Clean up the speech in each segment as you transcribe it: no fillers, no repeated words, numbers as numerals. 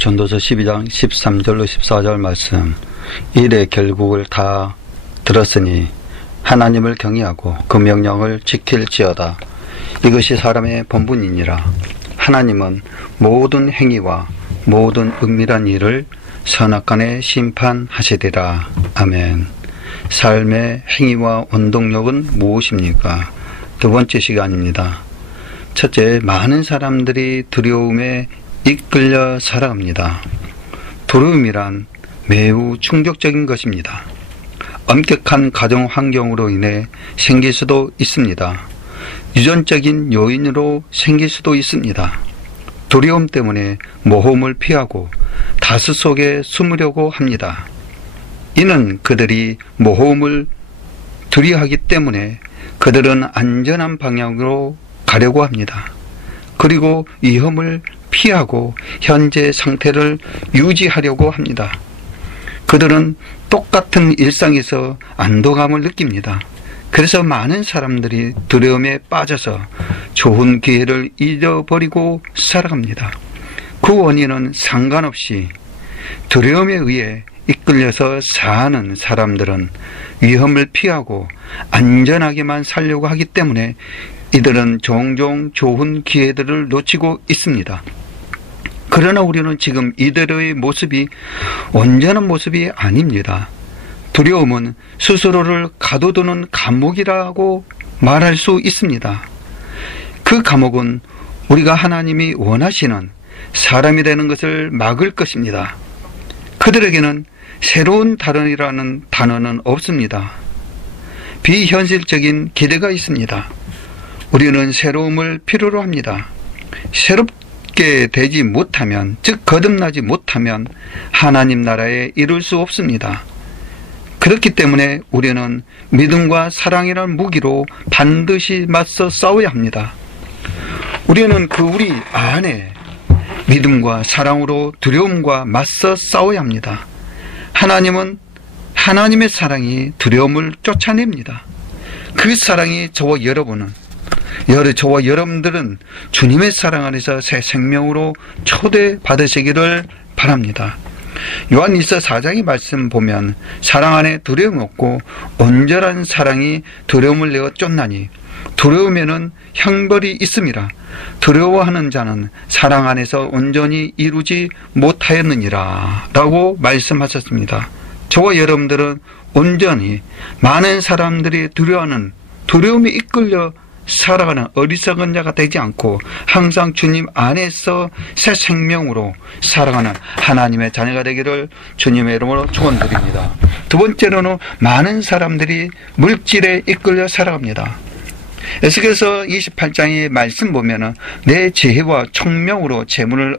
전도서 12장 13절로 14절 말씀. 일의 결국을 다 들었으니 하나님을 경외하고 그 명령을 지킬지어다. 이것이 사람의 본분이니라. 하나님은 모든 행위와 모든 은밀한 일을 선악간에 심판하시리라. 아멘. 삶의 행위와 원동력은 무엇입니까? 두 번째 시간입니다. 첫째, 많은 사람들이 두려움에 이끌려 살아갑니다. 두려움이란 매우 충격적인 것입니다. 엄격한 가정 환경으로 인해 생길 수도 있습니다. 유전적인 요인으로 생길 수도 있습니다. 두려움 때문에 모험을 피하고 다스 속에 숨으려고 합니다. 이는 그들이 모험을 두려워하기 때문에 그들은 안전한 방향으로 가려고 합니다. 그리고 위험을 피하고 현재 상태를 유지하려고 합니다. 그들은 똑같은 일상에서 안도감을 느낍니다. 그래서 많은 사람들이 두려움에 빠져서 좋은 기회를 잃어버리고 살아갑니다. 그 원인은 상관없이 두려움에 의해 이끌려서 사는 사람들은 위험을 피하고 안전하게만 살려고 하기 때문에 이들은 종종 좋은 기회들을 놓치고 있습니다. 그러나 우리는 지금 이들의 모습이 온전한 모습이 아닙니다. 두려움은 스스로를 가둬두는 감옥이라고 말할 수 있습니다. 그 감옥은 우리가 하나님이 원하시는 사람이 되는 것을 막을 것입니다. 그들에게는 새로운 단어라는 단어는 없습니다. 비현실적인 기대가 있습니다. 우리는 새로움을 필요로 합니다. 새롭게 되지 못하면, 즉 거듭나지 못하면 하나님 나라에 이룰 수 없습니다. 그렇기 때문에 우리는 믿음과 사랑이라는 무기로 반드시 맞서 싸워야 합니다. 우리는 우리 안에 믿음과 사랑으로 두려움과 맞서 싸워야 합니다. 하나님은 하나님의 사랑이 두려움을 쫓아냅니다. 그 사랑이 저와 여러분들은 주님의 사랑 안에서 새 생명으로 초대받으시기를 바랍니다. 요한일서 4장의 말씀 보면 사랑 안에 두려움 없고 온전한 사랑이 두려움을 내어 쫓나니 두려움에는 형벌이 있음이라. 두려워하는 자는 사랑 안에서 온전히 이루지 못하였느니라 라고 말씀하셨습니다. 저와 여러분들은 온전히 많은 사람들이 두려워하는 두려움에 이끌려 살아가는 어리석은 자가 되지 않고 항상 주님 안에서 새 생명으로 살아가는 하나님의 자녀가 되기를 주님의 이름으로 축원드립니다. 두 번째로는 많은 사람들이 물질에 이끌려 살아갑니다. 에스겔서 28장의 말씀 보면은 내 지혜와 총명으로 재물을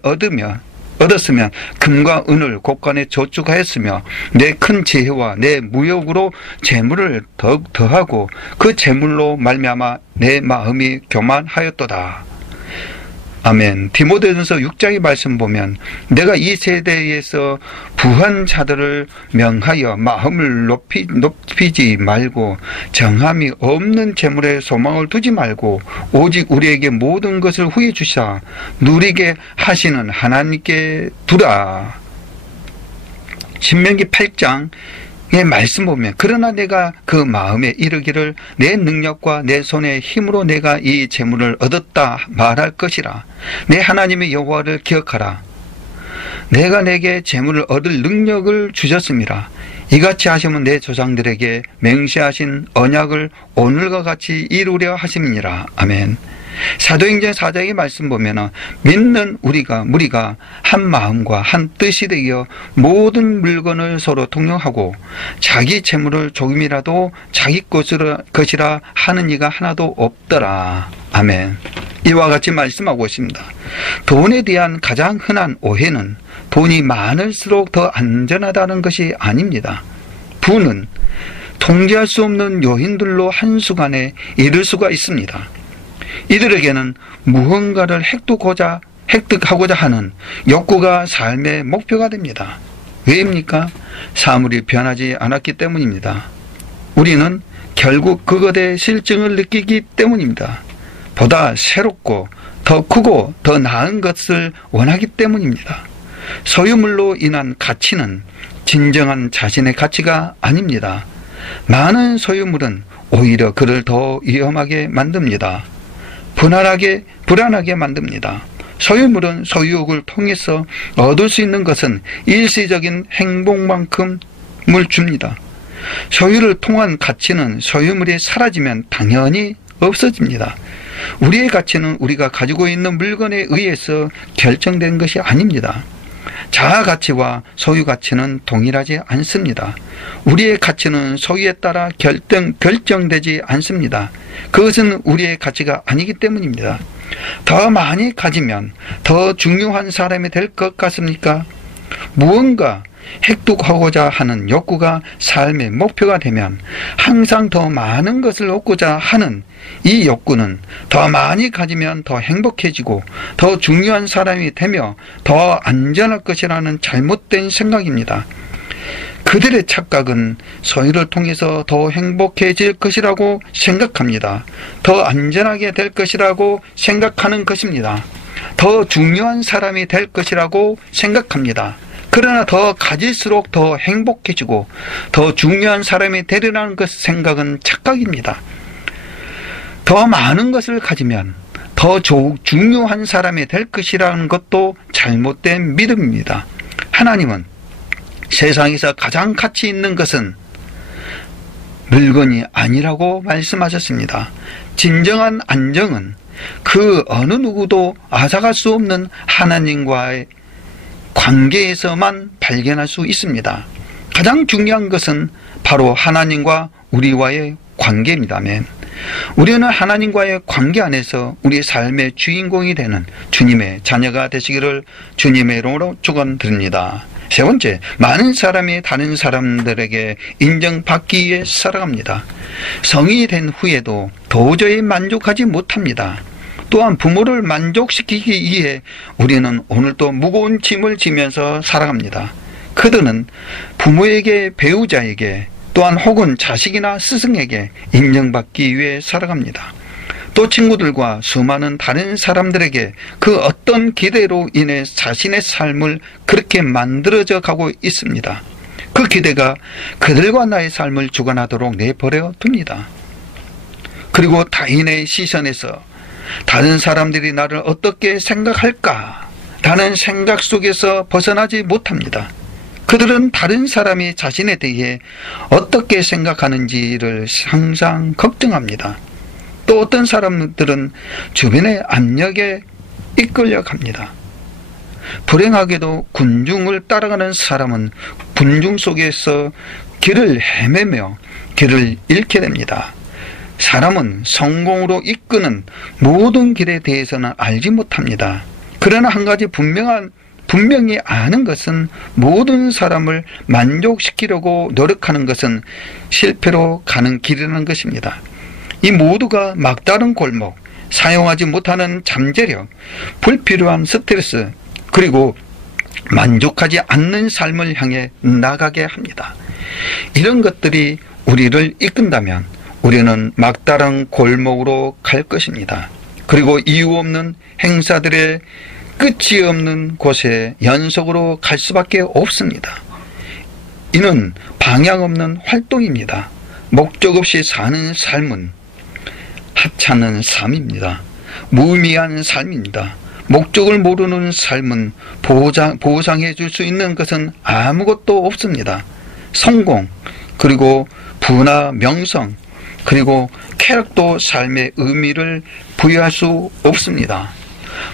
얻었으면 금과 은을 곳간에 저축하였으며 내 큰 지혜와 내 무역으로 재물을 더하고 그 재물로 말미암아 내 마음이 교만하였도다. 아멘. 디모데전서 6장의 말씀 보면 내가 이 세대에서 부한 자들을 명하여 마음을 높이지 말고 정함이 없는 재물에 소망을 두지 말고 오직 우리에게 모든 것을 후해 주사 누리게 하시는 하나님께 두라. 신명기 8장 의 말씀 보면 그러나 내가 그 마음에 이르기를 내 능력과 내 손의 힘으로 내가 이 재물을 얻었다 말할 것이라. 내 하나님의 여호와를 기억하라. 내가 내게 재물을 얻을 능력을 주셨음이라. 이같이 하시면 내 조상들에게 맹세하신 언약을 오늘과 같이 이루려 하심이니라. 아멘. 사도행전 4장의 말씀 보면 믿는 무리가 한 마음과 한 뜻이 되어 모든 물건을 서로 통용하고 자기 재물을 조금이라도 자기 것이라 하는 이가 하나도 없더라. 아멘. 이와 같이 말씀하고 있습니다. 돈에 대한 가장 흔한 오해는 돈이 많을수록 더 안전하다는 것이 아닙니다. 부는 통제할 수 없는 요인들로 한순간에 이를 수가 있습니다. 이들에게는 무언가를 획득하고자 하는 욕구가 삶의 목표가 됩니다. 왜입니까? 사물이 변하지 않았기 때문입니다. 우리는 결국 그것의 실증을 느끼기 때문입니다. 보다 새롭고 더 크고 더 나은 것을 원하기 때문입니다. 소유물로 인한 가치는 진정한 자신의 가치가 아닙니다. 많은 소유물은 오히려 그를 더 위험하게 만듭니다. 불안하게 만듭니다. 소유물은 소유욕을 통해서 얻을 수 있는 것은 일시적인 행복만큼을 줍니다. 소유를 통한 가치는 소유물이 사라지면 당연히 없어집니다. 우리의 가치는 우리가 가지고 있는 물건에 의해서 결정된 것이 아닙니다. 자아 가치와 소유 가치는 동일하지 않습니다. 우리의 가치는 소유에 따라 결정되지 않습니다. 그것은 우리의 가치가 아니기 때문입니다. 더 많이 가지면 더 중요한 사람이 될 것 같습니까? 무언가 획득하고자 하는 욕구가 삶의 목표가 되면 항상 더 많은 것을 얻고자 하는 이 욕구는 더 많이 가지면 더 행복해지고 더 중요한 사람이 되며 더 안전할 것이라는 잘못된 생각입니다. 그들의 착각은 소유를 통해서 더 행복해질 것이라고 생각합니다. 더 안전하게 될 것이라고 생각하는 것입니다. 더 중요한 사람이 될 것이라고 생각합니다. 그러나 더 가질수록 더 행복해지고 더 중요한 사람이 되리라는 것 생각은 착각입니다. 더 많은 것을 가지면 더 중요한 사람이 될 것이라는 것도 잘못된 믿음입니다. 하나님은 세상에서 가장 가치 있는 것은 물건이 아니라고 말씀하셨습니다. 진정한 안정은 그 어느 누구도 앗아갈 수 없는 하나님과의 관계에서만 발견할 수 있습니다. 가장 중요한 것은 바로 하나님과 우리와의 관계입니다만, 우리는 하나님과의 관계 안에서 우리 삶의 주인공이 되는 주님의 자녀가 되시기를 주님의 이름으로 축원드립니다. 세 번째, 많은 사람이 다른 사람들에게 인정받기 위해 살아갑니다. 성인이 된 후에도 도저히 만족하지 못합니다. 또한 부모를 만족시키기 위해 우리는 오늘도 무거운 짐을 지면서 살아갑니다. 그들은 부모에게, 배우자에게, 또한 혹은 자식이나 스승에게 인정받기 위해 살아갑니다. 또 친구들과 수많은 다른 사람들에게 그 어떤 기대로 인해 자신의 삶을 그렇게 만들어져 가고 있습니다. 그 기대가 그들과 나의 삶을 주관하도록 내버려 둡니다. 그리고 타인의 시선에서 다른 사람들이 나를 어떻게 생각할까? 라는 생각 속에서 벗어나지 못합니다. 그들은 다른 사람이 자신에 대해 어떻게 생각하는지를 항상 걱정합니다. 또 어떤 사람들은 주변의 압력에 이끌려 갑니다. 불행하게도 군중을 따라가는 사람은 군중 속에서 길을 헤매며 길을 잃게 됩니다. 사람은 성공으로 이끄는 모든 길에 대해서는 알지 못합니다. 그러나 한 가지 분명히 아는 것은 모든 사람을 만족시키려고 노력하는 것은 실패로 가는 길이라는 것입니다. 이 모두가 막다른 골목, 사용하지 못하는 잠재력, 불필요한 스트레스, 그리고 만족하지 않는 삶을 향해 나가게 합니다. 이런 것들이 우리를 이끈다면 우리는 막다른 골목으로 갈 것입니다. 그리고 이유 없는 행사들의 끝이 없는 곳에 연속으로 갈 수밖에 없습니다. 이는 방향 없는 활동입니다. 목적 없이 사는 삶은 하찮은 삶입니다. 무의미한 삶입니다. 목적을 모르는 삶은 보상해 줄 수 있는 것은 아무것도 없습니다. 성공, 그리고 부나 명성, 그리고 쾌락도 삶의 의미를 부여할 수 없습니다.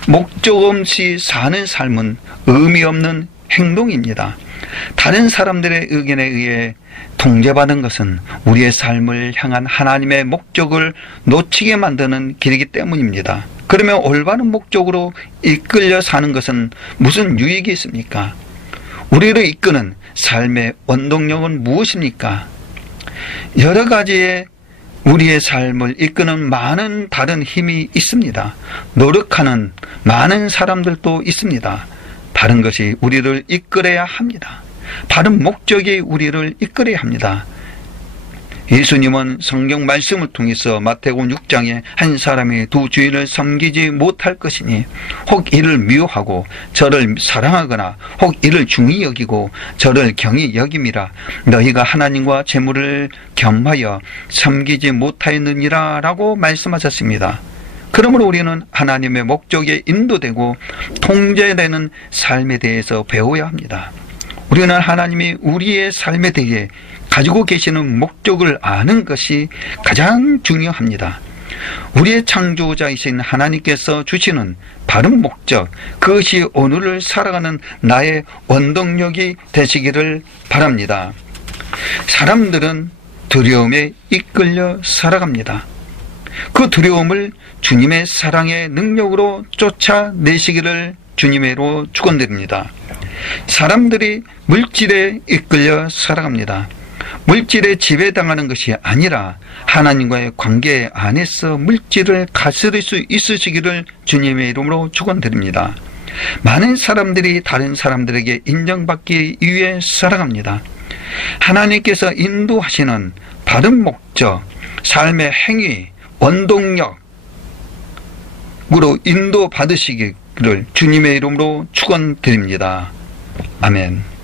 목적 없이 사는 삶은 의미 없는 행동입니다. 다른 사람들의 의견에 의해 통제받은 것은 우리의 삶을 향한 하나님의 목적을 놓치게 만드는 길이기 때문입니다. 그러면 올바른 목적으로 이끌려 사는 것은 무슨 유익이 있습니까? 우리를 이끄는 삶의 원동력은 무엇입니까? 여러 가지의 우리의 삶을 이끄는 많은 다른 힘이 있습니다. 노력하는 많은 사람들도 있습니다. 다른 것이 우리를 이끌어야 합니다. 다른 목적이 우리를 이끌어야 합니다. 예수님은 성경 말씀을 통해서 마태복음 6장에 한 사람이 두 주인을 섬기지 못할 것이니 혹 이를 미워하고 저를 사랑하거나 혹 이를 중히 여기고 저를 경히 여김이라 너희가 하나님과 재물을 겸하여 섬기지 못하였느니라 라고 말씀하셨습니다. 그러므로 우리는 하나님의 목적에 인도되고 통제되는 삶에 대해서 배워야 합니다. 우리는 하나님이 우리의 삶에 대해 가지고 계시는 목적을 아는 것이 가장 중요합니다. 우리의 창조자이신 하나님께서 주시는 바른 목적, 그것이 오늘을 살아가는 나의 원동력이 되시기를 바랍니다. 사람들은 두려움에 이끌려 살아갑니다. 그 두려움을 주님의 사랑의 능력으로 쫓아내시기를 주님으로 축원드립니다. 사람들이 물질에 이끌려 살아갑니다. 물질에 지배당하는 것이 아니라 하나님과의 관계 안에서 물질을 다스릴 수 있으시기를 주님의 이름으로 축원드립니다. 많은 사람들이 다른 사람들에게 인정받기 위해 살아갑니다. 하나님께서 인도하시는 바른 목적, 삶의 행위, 원동력으로 인도받으시기를 주님의 이름으로 축원드립니다. 아멘.